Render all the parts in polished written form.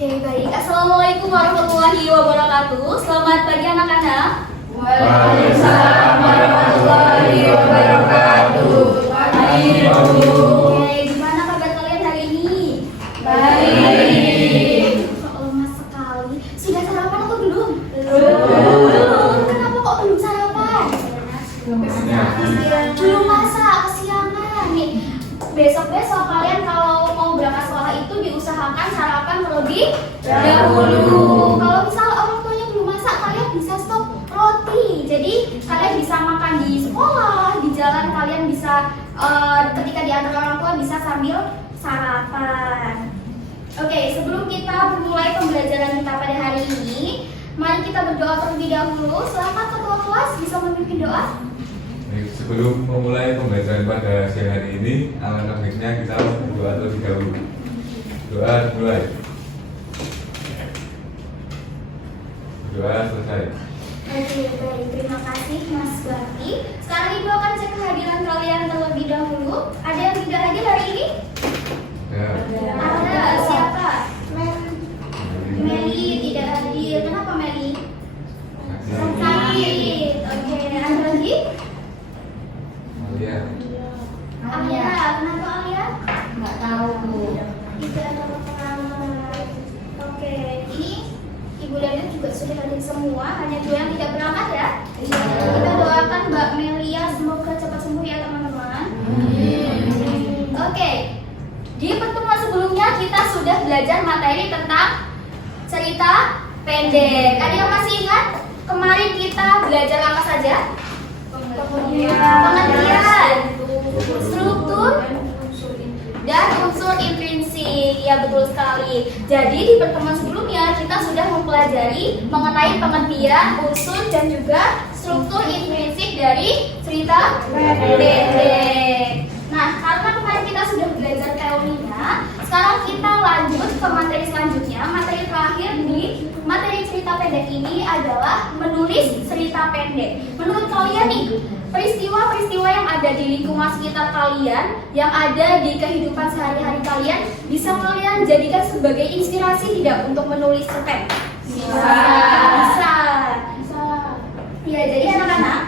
Oke, baik. Assalamualaikum warahmatullahi wabarakatuh. Selamat pagi anak-anak. Waalaikumsalam warahmatullahi wabarakatuh. Pagi Bu. Oke, gimana kabar kalian hari ini? Baik. Kok lemas sekali? Sudah sarapan atau belum? Belum. Kenapa kok belum sarapan? Belum masak, kesiangan nih. Besok-besok kalian kalau mau berangkat sekolah itu diusahakan sarapan terlebih dahulu. Kalau misal orang tuanya belum masak, kalian bisa stok roti. Jadi kalian bisa makan di sekolah, di jalan kalian bisa ketika diantar orang tua bisa sambil sarapan. Oke, sebelum kita memulai pembelajaran kita pada hari ini, mari kita berdoa terlebih dahulu. Silakan ketua kelas bisa memimpin doa. Baik, sebelum memulai pembelajaran pada siang hari ini, alangkah baiknya kita berdoa terlebih dahulu. Doa mulai. Doa selesai. Oke, baik. Terima kasih Mas Bakti. Sekarang Ibu akan cek kehadiran kalian terlebih dahulu. Ada yang tidak hadir hari ini? Ya. Ada. Siapa? Meli tidak hadir. Kenapa Meli? Sakit. Oke, ada lagi? Alia. Alia. Kenapa Alia? Nggak tahu Bu. Tidak ada pengalaman. Oke, ini Ibu dan Ibu juga sudah hadir semua. Hanya dua yang tidak berangkat ya. Kita doakan Mbak Melia semoga cepat sembuh ya teman-teman. Oke, di pertemuan sebelumnya kita sudah belajar materi tentang cerita pendek. Ada yang masih ingat? Kemarin kita belajar apa saja? Pengertian, struktur, dan unsur intrinsik. Ya betul sekali. Jadi di pertemuan sebelumnya kita sudah mempelajari mengenai pengertian, unsur, dan juga struktur intrinsik dari cerita pendek. Nah, karena kemarin kita sudah belajar teorinya, sekarang kita lanjut ke materi selanjutnya. Materi terakhir di materi cerita pendek ini adalah menulis cerita pendek. Menurut kalian nih, peristiwa-peristiwa yang ada di lingkungan sekitar kalian, yang ada di kehidupan sehari-hari kalian, bisa kalian jadikan sebagai inspirasi tidak untuk menulis cerpen? Bisa. Ya, jadi anak-anak,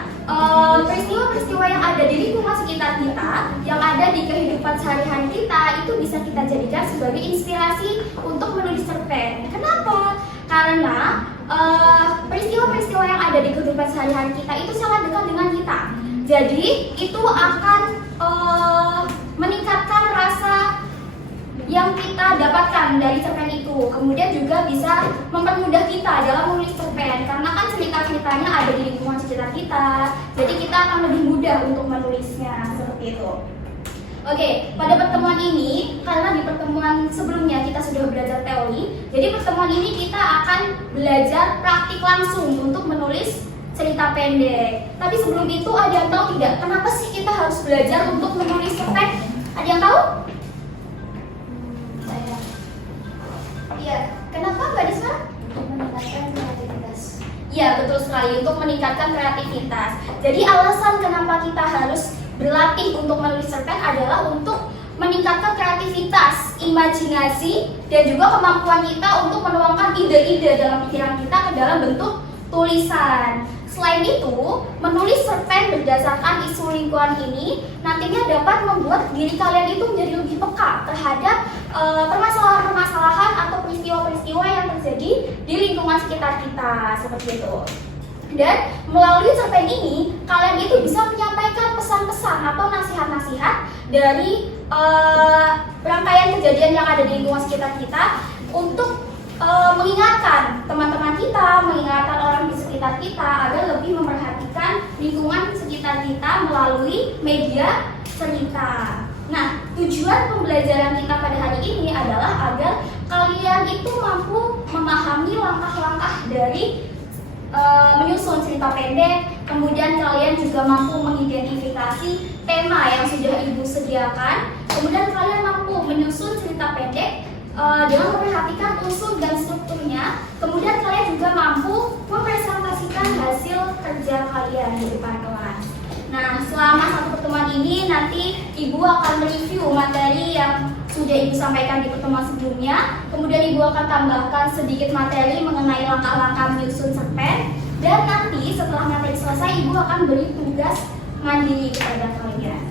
peristiwa-peristiwa yang ada di lingkungan sekitar kita, yang ada di kehidupan sehari-hari kita, itu bisa kita jadikan sebagai inspirasi untuk menulis cerpen. Kenapa? Karena peristiwa-peristiwa yang ada di kehidupan sehari-hari kita itu sangat dekat dengan kita. Jadi itu akan meningkatkan rasa yang kita dapatkan dari cerpen itu. Kemudian juga bisa mempermudah kita dalam menulis cerpen, karena kan cerita-ceritanya ada di lingkungan sekitar kita. Jadi kita akan lebih mudah untuk menulisnya seperti itu. Oke, pada pertemuan ini, karena di pertemuan sebelumnya kita sudah belajar teori, jadi pertemuan ini kita akan belajar praktik langsung untuk menulis cerita pendek. Tapi sebelum itu ada yang tahu tidak? Kenapa sih kita harus belajar untuk menulis cerpen? Ada yang tahu? Saya. Iya. Kenapa Mbak Disma? Untuk meningkatkan kreativitas. Iya, betul sekali, untuk meningkatkan kreativitas. Jadi alasan kenapa kita harus berlatih untuk menulis cerpen adalah untuk meningkatkan kreativitas, imajinasi, dan juga kemampuan kita untuk menuangkan ide-ide dalam pikiran kita ke dalam bentuk tulisan. Selain itu, menulis cerpen berdasarkan isu lingkungan ini nantinya dapat membuat diri kalian itu menjadi lebih peka terhadap permasalahan-permasalahan atau peristiwa-peristiwa yang terjadi di lingkungan sekitar kita, seperti itu. Dan melalui cerpen ini, kalian itu bisa menyampaikan pesan-pesan atau nasihat-nasihat dari rangkaian kejadian yang ada di lingkungan sekitar kita untuk mengingatkan teman-teman kita, mengingatkan orang di sekitar kita agar lebih memperhatikan lingkungan sekitar kita melalui media cerita. Nah, tujuan pembelajaran kita pada hari ini adalah agar kalian itu mampu memahami langkah-langkah dari menyusun cerita pendek, kemudian kalian juga mampu mengidentifikasi tema yang sudah Ibu sediakan, kemudian kalian mampu menyusun cerita pendek dengan memperhatikan unsur dan strukturnya, kemudian kalian juga mampu mempresentasikan hasil kerja kalian di depan kelas. Nah, selama satu pertemuan ini nanti Ibu akan mereview materi yang sudah Ibu sampaikan di pertemuan sebelumnya. Kemudian Ibu akan tambahkan sedikit materi mengenai langkah-langkah menyusun cerpen. Dan nanti setelah materi selesai, Ibu akan beri tugas mandiri kepada kalian.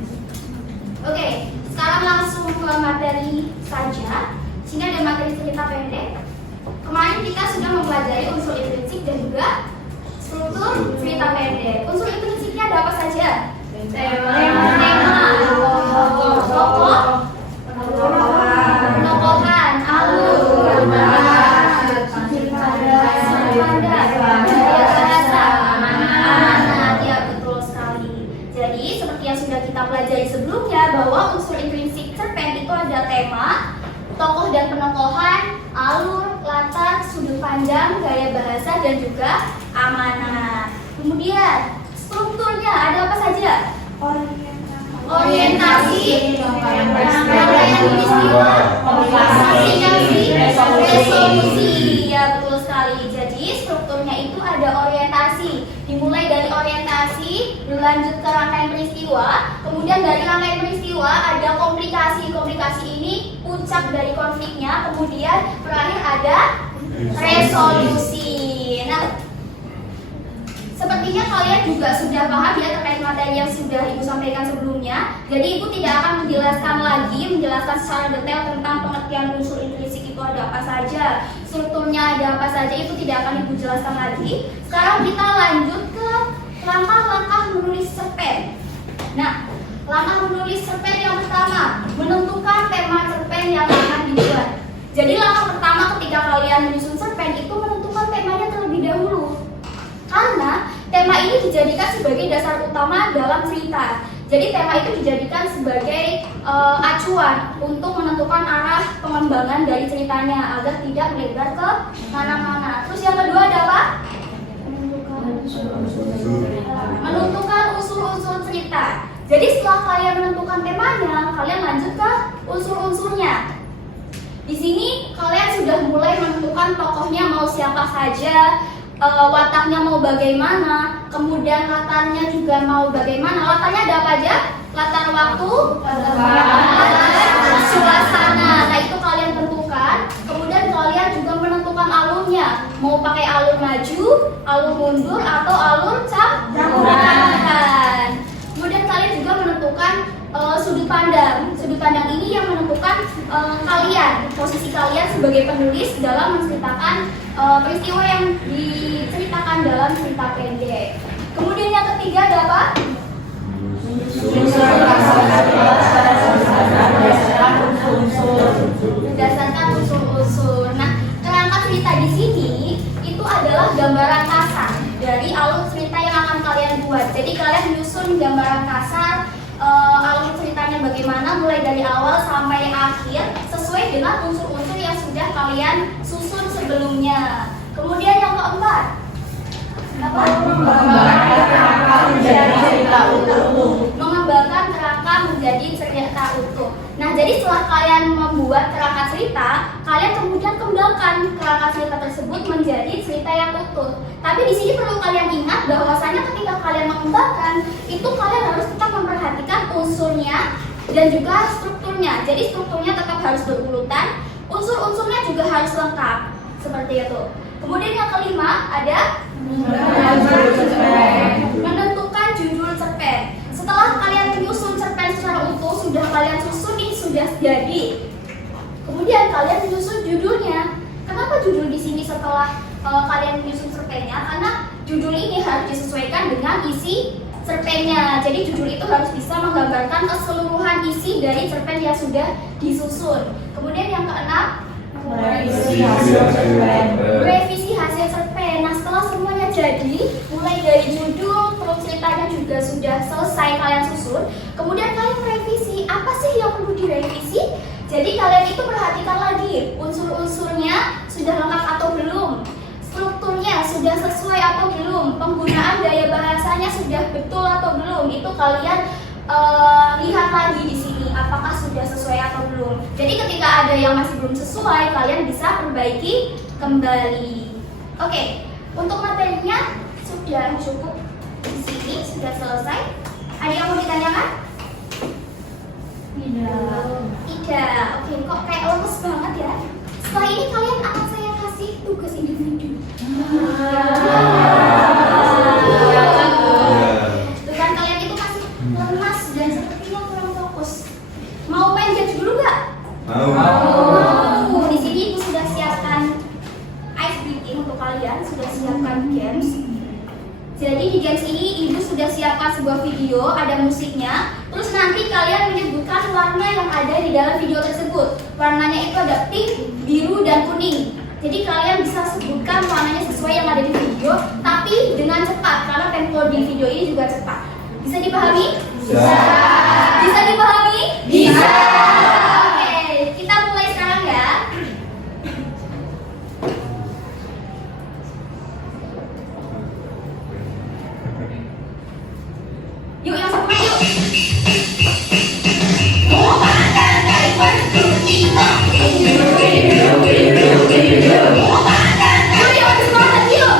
Oke, sekarang langsung ke materi saja. Sini ada materi cerita pendek. Kemarin kita sudah mempelajari unsur intrinsik dan juga struktur cerita pendek. Unsur intrinsiknya ada apa saja? Tema, tokoh, penokohan, alur, ya betul sekali. Jadi seperti yang sudah kita pelajari sebelumnya bahwa unsur intrinsik cerpen itu ada tema, tokoh dan penokohan, alur, latar, sudut pandang, gaya bahasa dan juga amanat. Kemudian strukturnya ada apa saja? Orientasi, rangkaian peristiwa, komunikasi, resolusi. Ya betul sekali. Jadi strukturnya itu ada orientasi. Dimulai dari orientasi, berlanjut ke rangkaian peristiwa. Kemudian dari rangkaian peristiwa ada komplikasi. Komplikasi ini puncak dari konfliknya. Kemudian terakhir ada resolusi. Nah, sepertinya kalian juga sudah paham ya terkait materi yang sudah Ibu sampaikan sebelumnya. Jadi Ibu tidak akan menjelaskan secara detail tentang pengertian unsur intrinsik itu ada apa saja, strukturnya ada apa saja, itu tidak akan Ibu jelaskan lagi. Sekarang kita lanjut ke langkah-langkah menulis cerpen. Nah, langkah menulis cerpen yang pertama, menentukan tema cerpen yang akan dibuat. Jadi langkah pertama ketika kalian menyusun cerpen itu menentukan temanya terlebih dahulu. Karena tema ini dijadikan sebagai dasar utama dalam cerita. Jadi tema itu dijadikan sebagai acuan untuk menentukan arah pengembangan dari ceritanya agar tidak melebar ke mana-mana. Terus yang kedua ada apa? Menentukan unsur-unsur cerita. Jadi setelah kalian menentukan temanya, kalian lanjut ke unsur-unsurnya. Di sini kalian sudah mulai menentukan tokohnya mau siapa saja, wataknya mau bagaimana, kemudian latarnya juga mau bagaimana. Latarnya ada apa aja? Latar waktu, latar suasana. Nah itu kalian tentukan. Kemudian kalian juga menentukan alurnya. Mau pakai alur maju, alur mundur, atau alur campuran. Kemudian kalian juga menentukan sudut pandang. Sudut pandang ini yang menentukan kalian, posisi kalian sebagai penulis dalam menceritakan peristiwa yang diceritakan dalam cerita pendek. Kemudian yang ketiga ada apa? Berdasarkan unsur-unsur. Nah, kerangka cerita di sini itu adalah gambaran kasar dari alur cerita yang akan kalian buat. Jadi kalian menyusun gambaran kasar alur ceritanya bagaimana mulai dari awal sampai akhir sesuai dengan unsur-unsur yang sudah kalian susun sebelumnya. Kemudian yang keempat, apa? Mengembangkan kerangka menjadi cerita utuh. Nah, jadi setelah kalian membuat kerangka cerita, kalian kemudian kembangkan kerangka cerita tersebut menjadi cerita yang utuh. Tapi di sini perlu kalian ingat bahwasanya ketika kalian mengembangkan, itu kalian harus tetap memperhatikan unsurnya dan juga strukturnya. Jadi strukturnya tetap harus berurutan, unsur-unsurnya juga harus lengkap. Seperti itu. Kemudian yang kelima ada menentukan judul cerpen. Setelah kalian menyusun cerpen secara utuh, sudah kalian susun ini sudah jadi. Kemudian kalian menyusun judulnya. Kenapa judul di sini setelah kalian menyusun cerpennya? Karena judul ini harus disesuaikan dengan isi cerpennya. Jadi judul itu harus bisa menggambarkan keseluruhan isi dari cerpen yang sudah disusun. Kemudian yang keenam, revisi hasil cerpen. Nah, setelah semuanya jadi, mulai dari judul, terus ceritanya juga sudah selesai kalian susun. Kemudian kalian revisi, apa sih yang perlu direvisi? Jadi kalian itu perhatikan lagi unsur-unsurnya sudah lengkap atau belum, strukturnya sudah sesuai atau belum, penggunaan gaya bahasanya sudah betul atau belum. Itu kalian lihat lagi di sini apakah sudah sesuai atau belum. Jadi ketika ada yang masih belum sesuai, kalian bisa perbaiki kembali. Oke, untuk materinya sudah cukup di sini, sudah selesai. Ada yang mau ditanyakan? Tidak. Oke, kok kayak lemes banget ya? Setelah ini kalian akan saya kasih tugas individu. Tuh kan kalian itu masih lemas dan sepertinya kurang fokus. Mau main games dulu nggak? Mau. Di sini ibu sudah siapkan ice breaking untuk kalian, sudah siapkan games. Jadi di games ini ibu sudah siapkan sebuah video, ada musiknya. Terus nanti kalian menyebutkan warna yang ada di dalam video tersebut. Warnanya itu ada pink, biru, dan kuning. Jadi kalian bisa sebutkan warnanya sesuai yang ada di video, tapi dengan cepat karena tempo di video ini juga cepat. Bisa dipahami? Bisa. Bisa dipahami? Bisa. Oke, kita mulai sekarang ya. Yuk, yang satu yuk. Yuk, yang semangat yuk.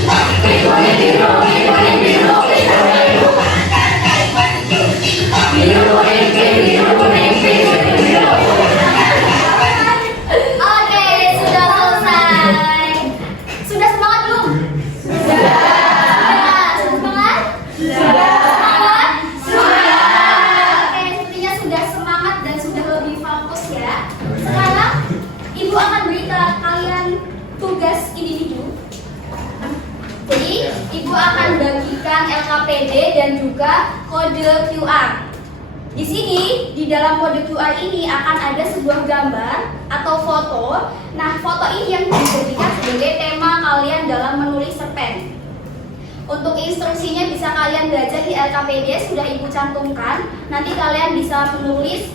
Fokus lagi, fokus lagi. Ayo, Oke, sudah selesai. Sudah semangat belum? Sudah. Semangat? Semangat? Oke, sepertinya sudah semangat dan sudah lebih fokus ya. Sekarang ibu akan beri ke kalian tugas individu. Jadi ibu akan bagikan LKPD dan juga kode QR. Di sini, di dalam kode QR ini akan ada sebuah gambar atau foto. Nah, foto ini yang dijadikan sebagai tema kalian dalam menulis cerpen. Untuk instruksinya bisa kalian belajar di LKPD, sudah ibu cantumkan. Nanti kalian bisa menulis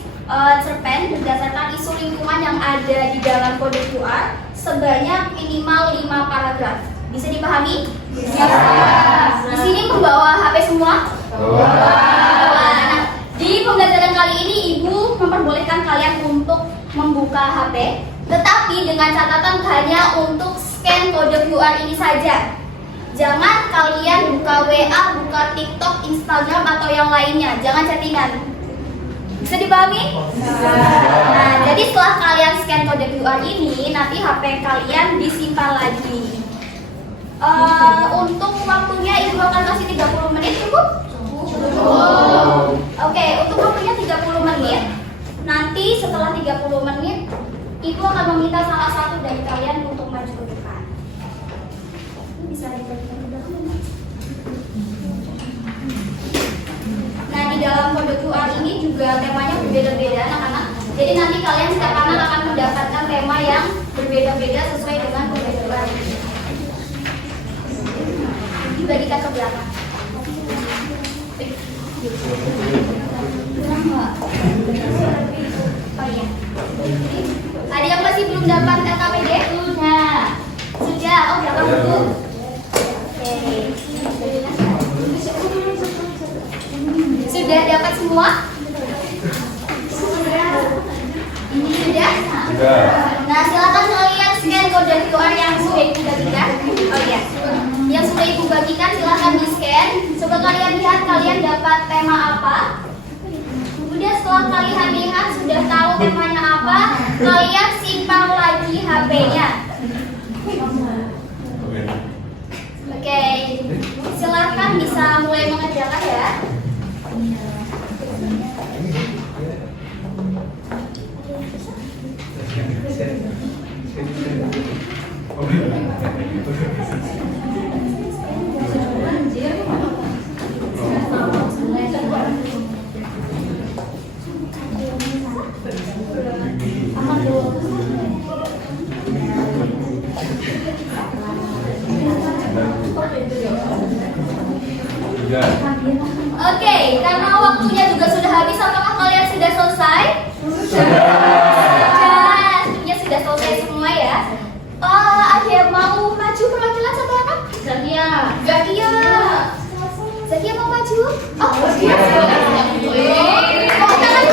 cerpen berdasarkan isu lingkungan yang ada di dalam kode QR sebanyak minimal 5 paragraf. Bisa dipahami? Bisa. Di sini membawa HP semua? Nah, di pembelajaran kali ini ibu memperbolehkan kalian untuk membuka HP, tetapi dengan catatan hanya untuk scan kode QR ini saja. Jangan kalian buka WA, buka TikTok, Instagram atau yang lainnya. Jangan chattingan. Bisa dipahami? Nah, jadi setelah kalian scan kode QR ini, nanti HP kalian disimpan lagi. Untuk waktunya ibu akan kasih 30 menit cukup? Oke, untuk waktunya 30 menit. Nanti setelah 30 menit ibu akan meminta salah satu dari kalian untuk maju ke depan. Ini bisa dibagikan ke belakang, Mas. Nah, di dalam kode QR ini juga temanya berbeda-beda anak-anak. Jadi nanti kalian setiap anak akan mendapatkan tema yang berbeda-beda sesuai dengan kode QR ini. Dibagikan ke belakang. Oh iya. Ada yang masih belum dapat LKPD? Nah, sudah. Oh, belakang dulu. Oke. Sudah dapat semua? Ini sudah? Nah, silakan kalian scan kode QR yang sudah ibu bagikan. Oh iya. Yang sudah ibu bagikan silakan di scan. Coba kalian lihat kalian dapat tema apa. Kemudian setelah kalian lihat sudah tahu temanya apa, kalian simpan lagi HP-nya. Oke, silakan bisa mulai mengerjakan ya. Oke, karena waktunya juga sudah habis, apakah kalian sudah selesai? Sudah. Sudah selesai semua ya. Oh, Mas Dias. Oh, jangan.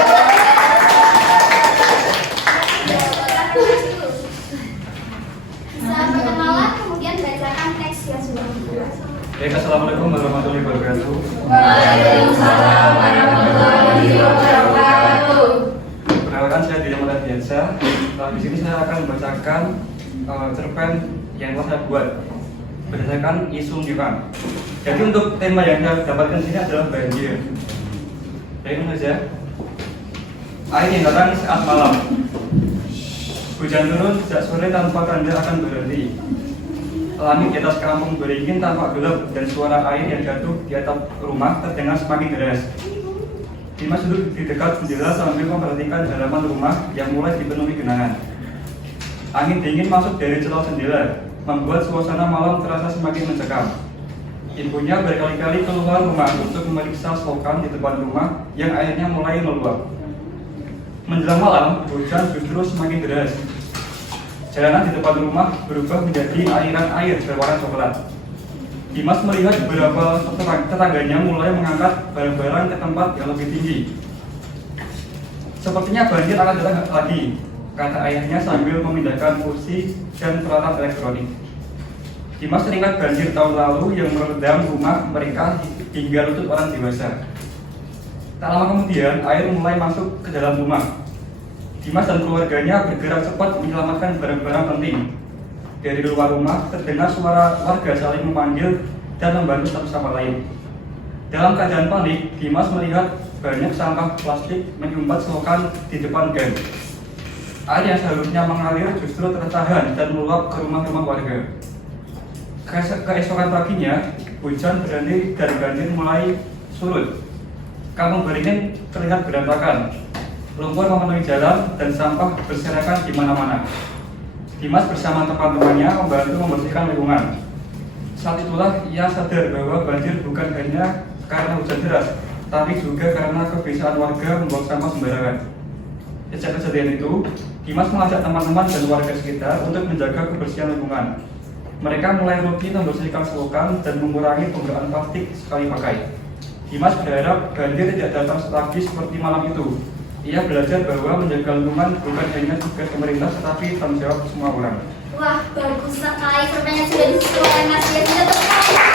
Bisa perkenalan, kemudian bacakan teks yang sudah dibuat. Baik, assalamualaikum warahmatullahi wabarakatuh. Waalaikumsalam warahmatullahi wabarakatuh. Perkenalkan, saya Dian Biasa. Di sini saya akan membacakan cerpen yang telah saya buat berdasarkan isu lingkungan. Jadi untuk tema yang saya dapatkan di sini adalah banjir. Baik, saja. Air yang datang saat malam. Hujan turun sejak sore tanpa tanda akan berhenti. Langit di atas kampung beringin tampak gelap dan suara air yang jatuh di atap rumah terdengar semakin deras. Dimas duduk di dekat jendela sambil memperhatikan halaman rumah yang mulai dipenuhi genangan. Angin dingin masuk dari celah jendela, membuat suasana malam terasa semakin mencekam. Ibunya berkali-kali keluar rumah untuk memeriksa selokan di depan rumah yang airnya mulai meluap. Menjelang malam, hujan justru semakin deras. Jalanan di depan rumah berubah menjadi aliran air berwarna coklat. Dimas melihat beberapa tetangganya mulai mengangkat barang-barang ke tempat yang lebih tinggi. Sepertinya banjir akan datang lagi, kata ayahnya sambil memindahkan kursi dan peralatan elektronik. Dimas teringat banjir tahun lalu yang merendam rumah mereka hingga lutut orang dewasa. Tak lama kemudian, air mulai masuk ke dalam rumah. Dimas dan keluarganya bergerak cepat menyelamatkan barang-barang penting. Dari luar rumah terdengar suara warga saling memanggil dan membantu satu sama lain. Dalam keadaan panik, Dimas melihat banyak sampah plastik menyumbat selokan di depan gang. Air yang seharusnya mengalir justru tertahan dan meluap ke rumah-rumah warga. Keesokan paginya, hujan berhenti dan banjir mulai surut. Kampung Beringin terlihat berantakan. Lumpur memenuhi jalan dan sampah berserakan di mana-mana. Dimas bersama teman-temannya membantu membersihkan lingkungan. Saat itulah ia sadar bahwa banjir bukan hanya karena hujan deras, tapi juga karena kebiasaan warga membuang sampah sembarangan. Sejak kejadian itu, Dimas mengajak teman-teman dan warga sekitar untuk menjaga kebersihan lingkungan. Mereka mulai rutin membersihkan selokan dan mengurangi penggunaan plastik sekali pakai. Dimas berharap banjir tidak datang lagi seperti malam itu. Ia belajar bahwa menjaga lingkungan bukan hanya tugas pemerintah, tetapi tanggung jawab semua orang. Wah, bagus sekali cerpennya sudah disusun oleh Mas Dias. Kita tepuk tangan.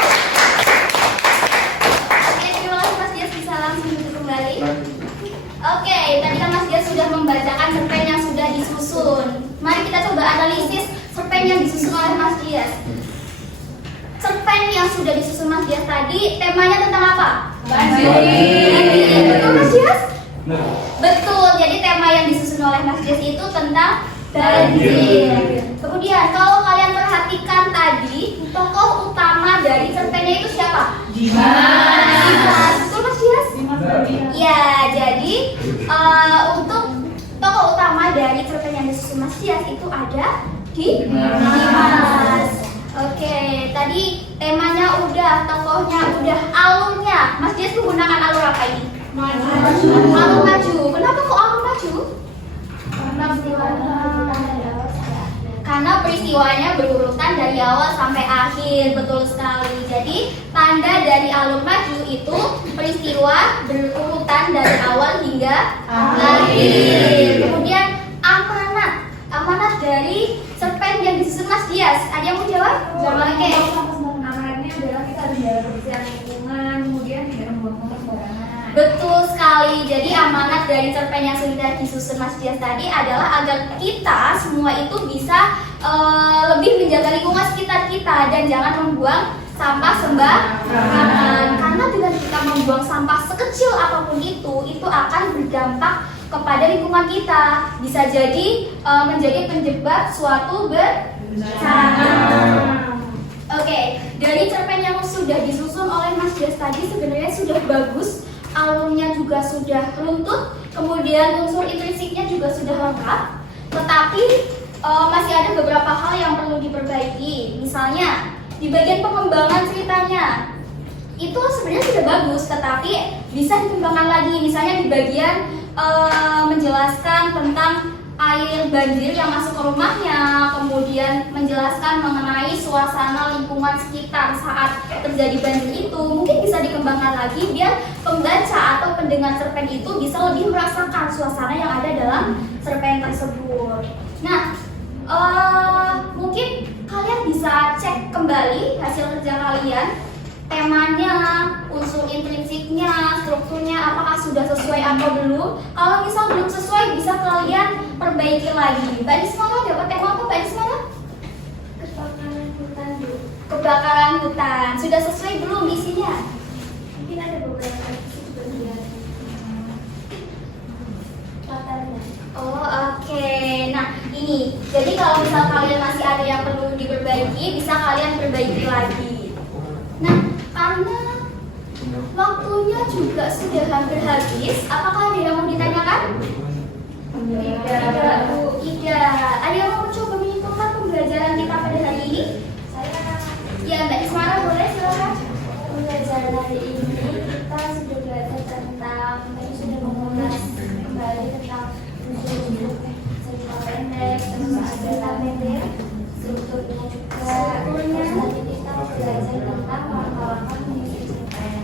Oke, terima kasih Mas Dias, bisa langsung duduk kembali. Oke, tadi kan Mas Dias sudah membacakan cerpen yang sudah disusun. Mari kita coba analisis cerpen yang disusun oleh Mas Dias. Cerpen yang sudah disusun Mas Dias tadi, temanya tentang apa? Banjir. Betul Mas Dias? Nah, Betul, jadi tema yang disusun oleh Mas Dias itu tentang banjir. Kemudian kalau kalian perhatikan tadi, tokoh utama dari cerpennya itu siapa? Dimas. Betul Mas Dias? Ya, jadi untuk tokoh utama dari cerpen yang disusun Mas Dias itu ada Dimas. Oke, tadi temanya udah, tokohnya udah, alurnya. Mas Dias menggunakan alur apa ini? Alur maju. Kenapa kok alur maju? Karena peristiwanya berurutan dari awal sampai akhir. Betul sekali. Jadi tanda dari alur maju itu peristiwa berurutan dari awal hingga akhir. Kemudian amanat dari cerpen yang disusun Mas Dias. Ada yang mau jawab? Oke. Amanatnya adalah kita harus menjaga kebersihan lingkungan, kemudian tidak membuang sampah sembarangan. Betul sekali. Jadi amanat dari cerpen yang sudah disusun Mas Dias tadi adalah agar kita semua itu bisa lebih menjaga lingkungan sekitar kita dan jangan membuang sampah sembarangan. Karena dengan kita membuang sampah sekecil apapun itu akan berdampak kepada lingkungan kita. Bisa jadi menjadi penyebab suatu bencana. Oke, dari cerpen yang sudah disusun oleh Mas Dias tadi sebenarnya sudah bagus. Alurnya juga sudah runtut, kemudian unsur intrinsiknya juga sudah lengkap, tetapi masih ada beberapa hal yang perlu diperbaiki. Misalnya di bagian pengembangan ceritanya itu sebenarnya sudah bagus, tetapi bisa dikembangkan lagi. Misalnya di bagian menjelaskan tentang air banjir yang masuk ke rumahnya, kemudian menjelaskan mengenai suasana lingkungan sekitar saat terjadi banjir itu, mungkin bisa dikembangkan dikembangkan lagi biar pembaca atau pendengar cerpen itu bisa lebih merasakan suasana yang ada dalam cerpen tersebut. Nah, mungkin kalian bisa cek kembali hasil kerja kalian, temanya, unsur intrinsiknya, strukturnya, apakah sudah sesuai atau belum. Kalau misal belum sesuai, bisa kalian perbaiki lagi. Mbak Ismala dapat tema apa, Mbak Ismala? Kebakaran hutan, Bu. Kebakaran hutan. Sudah sesuai belum isinya? Mungkin ada beberapa titik bagian latarnya. Oh, oke. Nah, ini. Jadi kalau misal kalian masih ada yang perlu diperbaiki, bisa kalian perbaiki lagi. Nah, karena waktunya juga sudah hampir habis, apakah ada yang mau ditanyakan? Tidak, Bu. Tidak. Ada yang mau coba menyimpulkan pembelajaran kita pada hari ini? Ya, Mbak Ismara, boleh silakan. Pembelajaran hari ini kita sudah belajar tentang, tadi sudah mengulas kembali tentang cerita pendek, terus ada cerita pendek, strukturnya juga. Terus tadi kita belajar tentang langkah-langkah menyusun cerpen.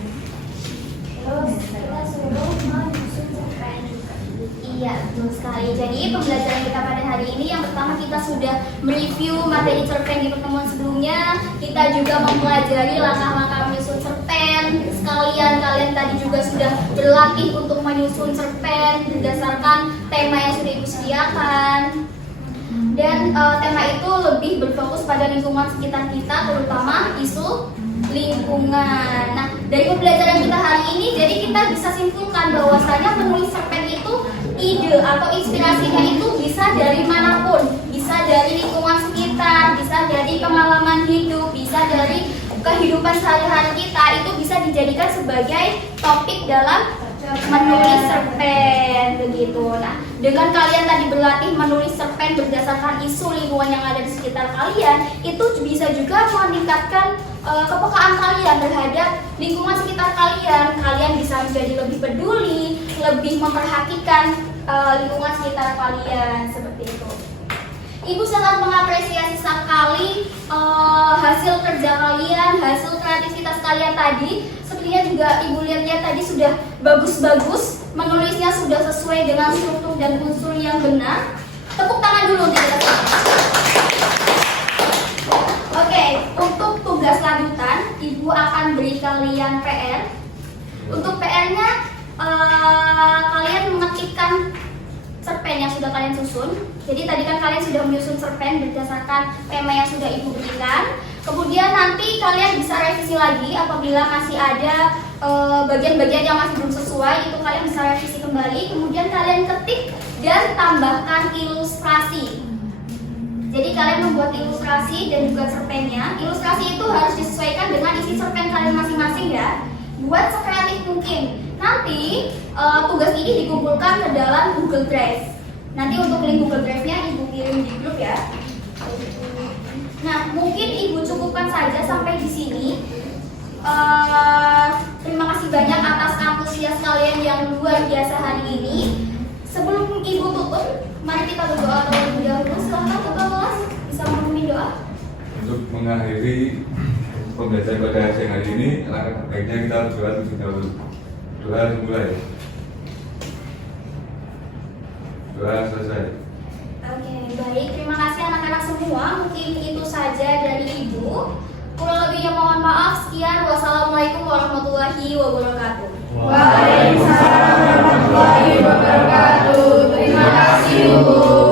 Terus kita suruh menyusun cerpen juga. Iya, betul sekali. Jadi pembelajaran kita pada hari ini yang pertama kita sudah mereview materi cerpen di pertemuan sebelumnya. Kita juga mempelajari langkah-langkah menyusun cerpen. Sekalian kalian tadi juga sudah berlatih untuk menyusun cerpen berdasarkan tema yang sudah Ibu sediakan. Dan tema itu lebih berfokus pada lingkungan sekitar kita, terutama isu lingkungan. Nah, dari pembelajaran kita hari ini, jadi kita bisa simpulkan bahwasanya menulis cerpen itu ide atau inspirasinya itu bisa dari manapun, bisa dari lingkungan sekitar, bisa dari pengalaman hidup, bisa dari kehidupan sehari-hari kita, itu bisa dijadikan sebagai topik dalam menulis cerpen begitu. Nah, dengan kalian tadi berlatih menulis cerpen berdasarkan isu lingkungan yang ada di sekitar kalian, itu bisa juga meningkatkan kepekaan kalian terhadap lingkungan sekitar kalian. Kalian bisa menjadi lebih peduli, lebih memperhatikan lingkungan sekitar kalian seperti itu. Ibu sangat mengapresiasi sekali hasil kerja kalian, hasil kreativitas kalian tadi. Sepertinya juga Ibu lihat-lihat tadi sudah bagus-bagus, menulisnya sudah sesuai dengan struktur dan unsur yang benar. Tepuk tangan dulu untuk kita semua. Oke, untuk tugas lanjutan, Ibu akan beri kalian PR. Untuk PR-nya, kalian mengetikkan cerpen yang sudah kalian susun. Jadi tadi kan kalian sudah menyusun cerpen berdasarkan tema yang sudah Ibu berikan. Kemudian nanti kalian bisa revisi lagi apabila masih ada bagian-bagian yang masih belum sesuai, itu kalian bisa revisi kembali. Kemudian kalian ketik dan tambahkan ilustrasi. Jadi kalian membuat ilustrasi dan juga cerpennya. Ilustrasi itu harus disesuaikan dengan isi cerpen kalian masing-masing ya. Buat sekreatif mungkin. Nanti tugas ini dikumpulkan ke dalam Google Drive. Nanti untuk link Google Drive-nya Ibu kirim di grup ya. Nah, mungkin Ibu cukupkan saja sampai di sini. Terima kasih banyak atas antusias kalian yang luar biasa hari ini. Sebelum Ibu tutup, mari kita berdoa terlebih dahulu. Silahkan Ketua Kelas bisa memimpin doa. Untuk mengakhiri pembelajaran pada siang hari ini, langkah baiknya kita berdoa terlebih dahulu. Doa dimulai. Doa selesai. Oke, baik. Terima kasih anak-anak semua. Mungkin itu saja dari Ibu. Kurang lebihnya mohon maaf. Sekian. Wassalamualaikum warahmatullahi wabarakatuh. Waalaikumsalam warahmatullahi wabarakatuh. Terima kasih, Bu.